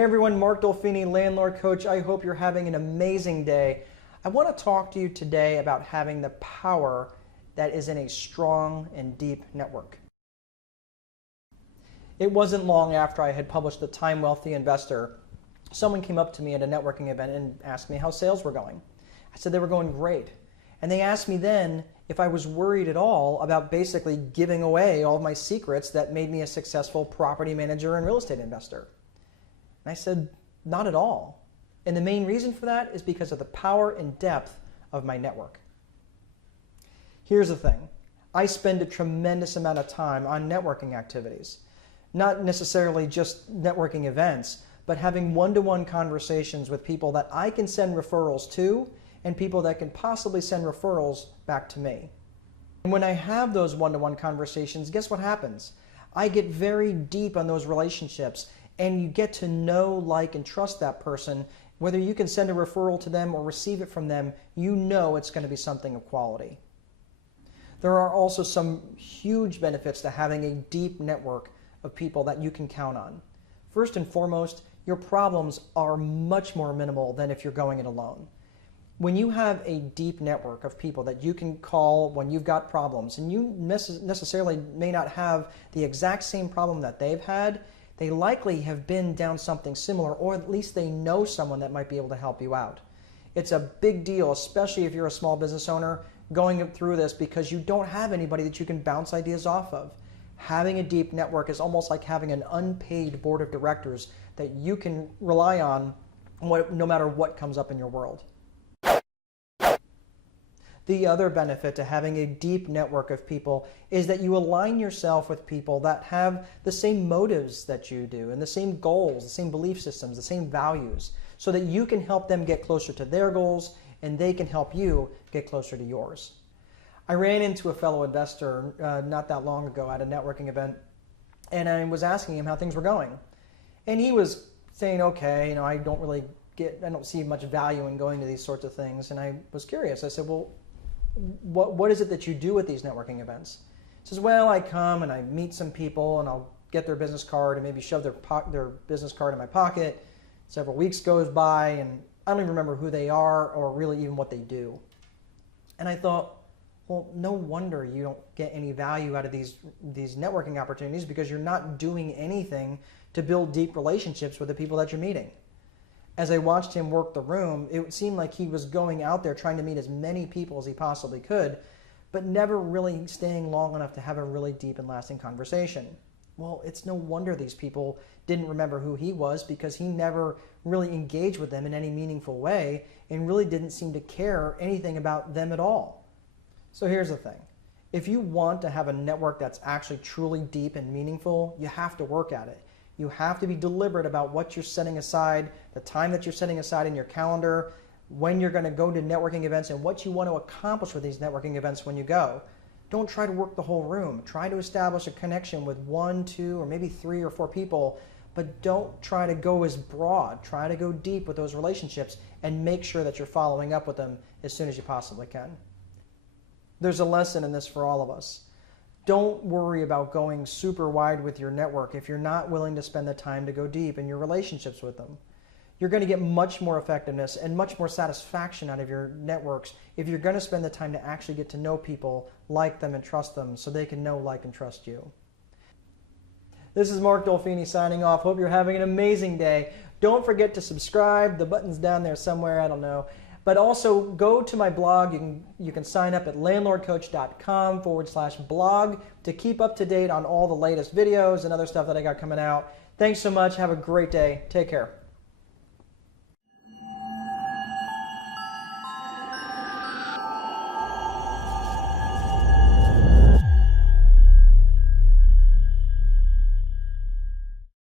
Hey everyone, Mark Dolfini, Landlord Coach. I hope you're having an amazing day. I want to talk to you today about having the power that is in a strong and deep network. It wasn't long after I had published The Time Wealthy Investor, someone came up to me at a networking event and asked me how sales were going. I said they were going great. And they asked me then if I was worried at all about basically giving away all of my secrets that made me a successful property manager and real estate investor. And I said, not at all. And the main reason for that is because of the power and depth of my network. Here's the thing. I spend a tremendous amount of time on networking activities. Not necessarily just networking events, but having one-to-one conversations with people that I can send referrals to and people that can possibly send referrals back to me. And when I have those one-to-one conversations, guess what happens? I get very deep on those relationships, and you get to know, like, and trust that person. Whether you can send a referral to them or receive it from them, you know it's going to be something of quality. There are also some huge benefits to having a deep network of people that you can count on. First and foremost, your problems are much more minimal than if you're going it alone. When you have a deep network of people that you can call when you've got problems, and you necessarily may not have the exact same problem that they've had, they likely have been down something similar, or at least they know someone that might be able to help you out. It's a big deal, especially if you're a small business owner, going through this because you don't have anybody that you can bounce ideas off of. Having a deep network is almost like having an unpaid board of directors that you can rely on no matter what comes up in your world. The other benefit to having a deep network of people is that you align yourself with people that have the same motives that you do and the same goals, the same belief systems, the same values, so that you can help them get closer to their goals and they can help you get closer to yours. I ran into a fellow investor not that long ago at a networking event, and I was asking him how things were going. And he was saying, okay, I don't see much value in going to these sorts of things. And I was curious. I said, well, what is it that you do at these networking events? He says, well, I come and I meet some people and I'll get their business card and maybe shove their business card in my pocket. Several weeks goes by and I don't even remember who they are or really even what they do. And I thought, well, no wonder you don't get any value out of these networking opportunities, because you're not doing anything to build deep relationships with the people that you're meeting. As I watched him work the room, it seemed like he was going out there trying to meet as many people as he possibly could, but never really staying long enough to have a really deep and lasting conversation. Well, it's no wonder these people didn't remember who he was, because he never really engaged with them in any meaningful way and really didn't seem to care anything about them at all. So here's the thing. If you want to have a network that's actually truly deep and meaningful, you have to work at it. You have to be deliberate about what you're setting aside, the time that you're setting aside in your calendar, when you're going to go to networking events, and what you want to accomplish with these networking events when you go. Don't try to work the whole room. Try to establish a connection with 1, 2, or maybe 3 or 4 people, but don't try to go as broad. Try to go deep with those relationships and make sure that you're following up with them as soon as you possibly can. There's a lesson in this for all of us. Don't worry about going super wide with your network if you're not willing to spend the time to go deep in your relationships with them. You're going to get much more effectiveness and much more satisfaction out of your networks if you're going to spend the time to actually get to know people, like them, and trust them so they can know, like, and trust you. This is Mark Dolfini signing off. Hope you're having an amazing day. Don't forget to subscribe. The button's down there somewhere. I don't know. But also go to my blog. You can sign up at landlordcoach.com/blog to keep up to date on all the latest videos and other stuff that I got coming out. Thanks so much. Have a great day. Take care.